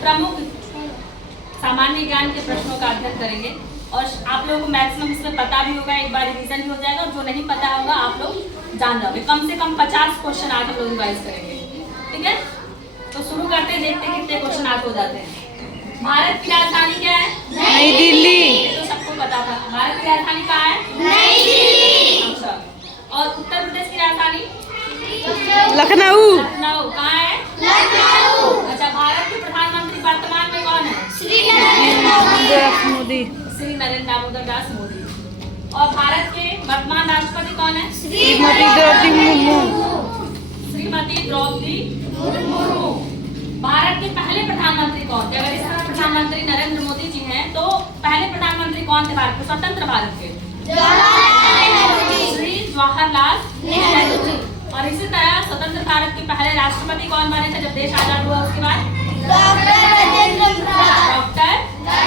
प्रमुख सामान्य ज्ञान के प्रश्नों का अध्ययन करेंगे और आप लोगों को मैक्सिमम इसमें पता भी होगा, एक बार रिवीजन भी हो जाएगा और जो नहीं पता होगा आप लोग जान जाओगे। कम से कम 50 क्वेश्चन आज हम लोग रिवाइज करेंगे, ठीक है। तो शुरू करते हैं, देखते हैं कितने क्वेश्चन आज हो जाते हैं। भारत की राजधानी क्या है? नई दिल्ली। तो सबको पता था। भारत की राजधानी कहाँ है? नई दिल्ली। अच्छा, और उत्तर प्रदेश की राजधानी? लखनऊ। लखनऊ। कहाँ है? लखनऊ। अच्छा, भारत के प्रधानमंत्री वर्तमान में कौन है? श्री नरेंद्र मोदी। श्री नरेंद्र दामोदर दास मोदी। और भारत के वर्तमान राष्ट्रपति कौन है? श्रीमती द्रौपदी मुर्मू। श्रीमती द्रौपदी मुर्मू। भारत के पहले प्रधानमंत्री कौन थे? अगर इस समय प्रधानमंत्री नरेंद्र मोदी जी हैं तो पहले प्रधानमंत्री कौन थे भारत के, स्वतंत्र भारत के? श्री जवाहरलाल नेहरू जी। और इसी तरह स्वतंत्र भारत के पहले राष्ट्रपति कौन बने थे जब देश आजाद हुआ उसके बाद? डॉक्टर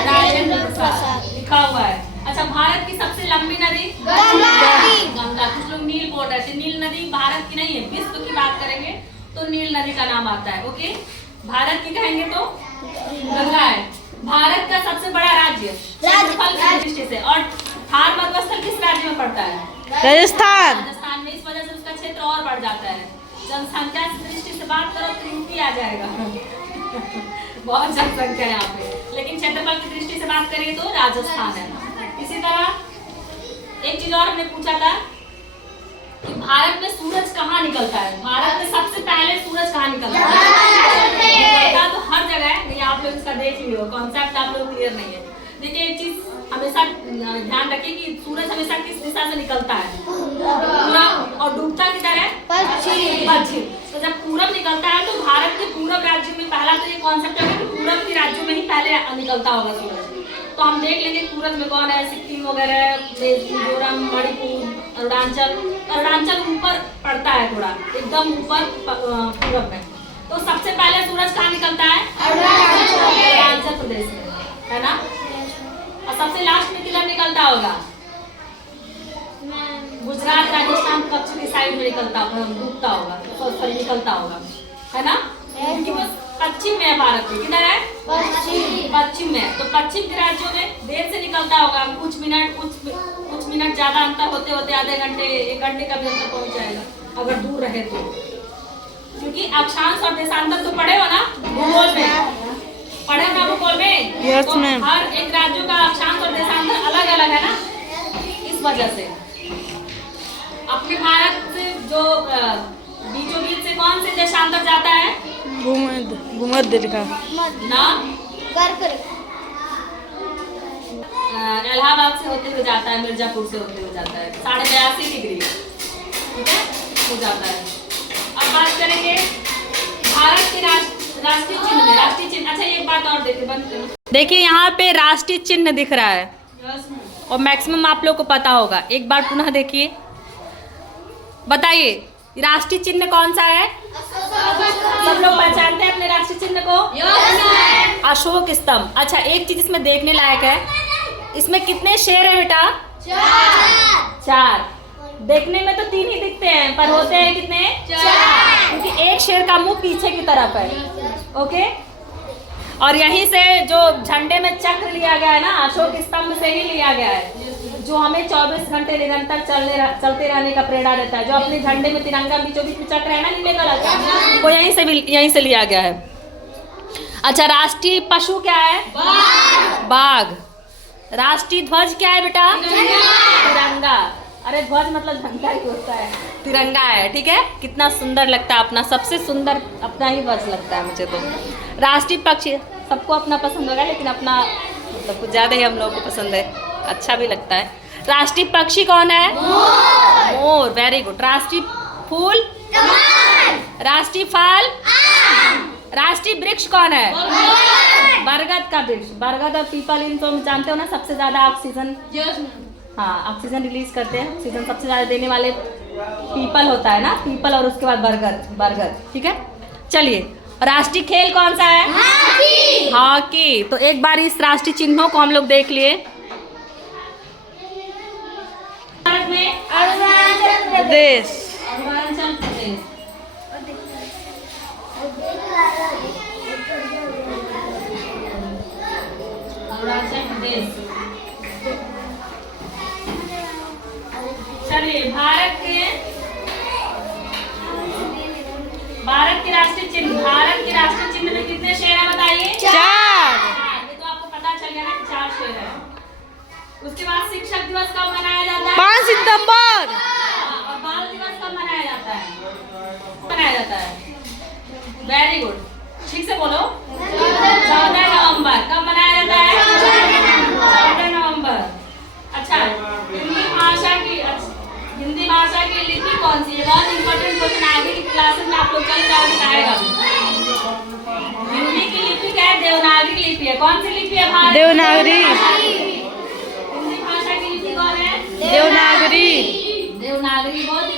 राजेंद्र प्रसाद। लिखा हुआ है। अच्छा, भारत की सबसे लंबी नदी? गंगा। कुछ लोग नील बोल रहे थे, नील नदी भारत की नहीं है, विश्व की बात करेंगे तो नील नदी का नाम आता है। ओके, भारत की कहेंगे तो गंगा है। भारत का सबसे बड़ा राज्य क्षेत्रफल की दृष्टि से, और थार मरुस्थल किस राज्य में पड़ता है? राजस्थान। राजस्थान में। इस वजह से उसका क्षेत्र और बढ़ जाता है। जनसंख्या की दृष्टि से बात करो तो यूपी आ जाएगा बहुत जनसंख्या है यहाँ पे, लेकिन क्षेत्रफल की दृष्टि से बात करें तो राजस्थान है। इसी तरह एक चीज और हमने पूछा था कि भारत में सूरज कहाँ निकलता है? भारत में सबसे पहले सूरज कहाँ निकलता है? तो हर जगह है, नहीं आप लोग इसका देख लियो, कॉन्सेप्ट आप लोग क्लियर नहीं है। देखिए एक चीज हमेशा ध्यान रखिए कि सूरज हमेशा किस दिशा से निकलता है? पूरा। और डूबता किधर है? पश्चिम। तो जब पूरब निकलता है तो भारत के पूरब राज्य में पहला तो ये कॉन्सेप्ट है कि पूरब के राज्यों में ही पहले निकलता होगा सूरज। तो हम देख लेंगे पूरब में कौन है, सिक्किम वगैरह, मिजोरम, मणिपुर, अरुणाचल ऊपर पड़ता है, थोड़ा एकदम ऊपर पूरब में। तो सबसे पहले सूरज कहाँ निकलता है? अरुणाचल प्रदेश में, है ना। और सबसे लास्ट में किधर निकलता होगा? गुजरात, राजस्थान, कच्छ की साइड में डूबता होगा, निकलता होगा, है ना। क्योंकि वो पश्चिम में है, भारत में किधर है? पश्चिम में। तो पश्चिम के राज्यों में देर से निकलता होगा, कुछ मिनट ज्यादा अंतर होते होते आधे घंटे 1 घंटे का भी अंतर पहुंच जाएगा अगर दूर रहे तो। क्योंकि अक्षांश और देशांतर तो पढ़े हो ना भूगोल में, पढ़े ना भूगोल में? यस तो मैम। हर एक राज्यों का अक्षांश और देशांतर अलग अलग है ना, इस वजह से। अपने भारत से जो बीचों बीच से कौन से देशांतर जाता है? भूमध्य रेखा ना, इलाहाबाद से होते हुए जाता है, मिर्जापुर से होते हुए जाता है, 82.5 डिग्री, ठीक है, हो जाता है। अब बात करेंगे भारत के राष्ट्रीय चिन्ह में। राष्ट्रीय चिन्ह, अच्छा एक बात और देखिए यहाँ पे राष्ट्रीय चिन्ह दिख रहा है और मैक्सिमम आप लोग को पता होगा। एक बार पुनः देखिए, बताइए राष्ट्रीय चिन्ह कौन सा है? सब लोग पहचानते हैं अपने राष्ट्रीय चिन्ह को? अशोक स्तंभ। अच्छा, एक चीज इसमें देखने लायक है, इसमें कितने शेर है बेटा? 4। देखने में तो 3 ही दिखते हैं पर होते हैं कितने? 4, क्योंकि एक शेर का मुंह पीछे की तरफ है। ओके, और यहीं से जो झंडे में चक्र लिया गया है ना, अशोक स्तंभ से ही लिया गया है, जो हमें 24 घंटे निरंतर चलते रहने का प्रेरणा देता है। जो अपने झंडे में तिरंगा बीचों बीच में चक्र है ना नीले कलर का, वो यहीं से लिया गया है। अच्छा, राष्ट्रीय पशु क्या है? बाघ। राष्ट्रीय ध्वज क्या है बेटा? तिरंगा। अरे ध्वज मतलब झंडा ही होता है, तिरंगा है, ठीक है। कितना सुंदर लगता है, अपना सबसे सुंदर अपना ही ध्वज लगता है मुझे तो। राष्ट्रीय पक्षी सबको अपना पसंद होगा, लेकिन अपना मतलब कुछ ज़्यादा ही हम लोगों को पसंद है, अच्छा भी लगता है। राष्ट्रीय पक्षी कौन है? मोर। Very good. राष्ट्रीय फूल? राष्ट्रीय फल? राष्ट्रीय वृक्ष कौन है? बरगद का वृक्ष। बरगद और पीपल, इन तो जानते हो ना, सबसे ज्यादा ऑक्सीजन, हाँ ऑक्सीजन रिलीज करते हैं। ऑक्सीजन सबसे ज्यादा देने वाले पीपल होता है ना, पीपल, और उसके बाद बरगद, ठीक है। चलिए, राष्ट्रीय खेल कौन सा है? हॉकी। तो एक बार इस राष्ट्रीय चिन्हों को हम लोग देख लिए। भारत में अरुणाचल प्रदेश। अरुणाचल प्रदेश। अरुणाचल प्रदेश। चलिए भारत के राष्ट्रीय चिन्ह, भारत के राष्ट्रीय चिन्ह में कितने शेर हैं बताइए? 4। ये तो आपको पता चल गया ना कि 4 शेर है। उसके बाद शिक्षक दिवस कब मनाया जाता है? 5 सितंबर। और बाल दिवस कब मनाया जाता है? मनाया जाता है। वेरी गुड, ठीक से बोलो। 14 नवंबर। कब मनाया जाता है? 14 नवंबर। अच्छा, हिंदी भाषा की लिपि कौन सी है? बहुत इंपॉर्टेंट क्वेश्चन, आगे की क्लासेस में आप लोग कल आएगा। हिंदी की लिपि क्या है? देवनागरी लिपि है। कौन सी लिपि है भारत? देवनागरी। हिंदी भाषा की लिपि कौन है? देवनागरी। देवनागरी बहुत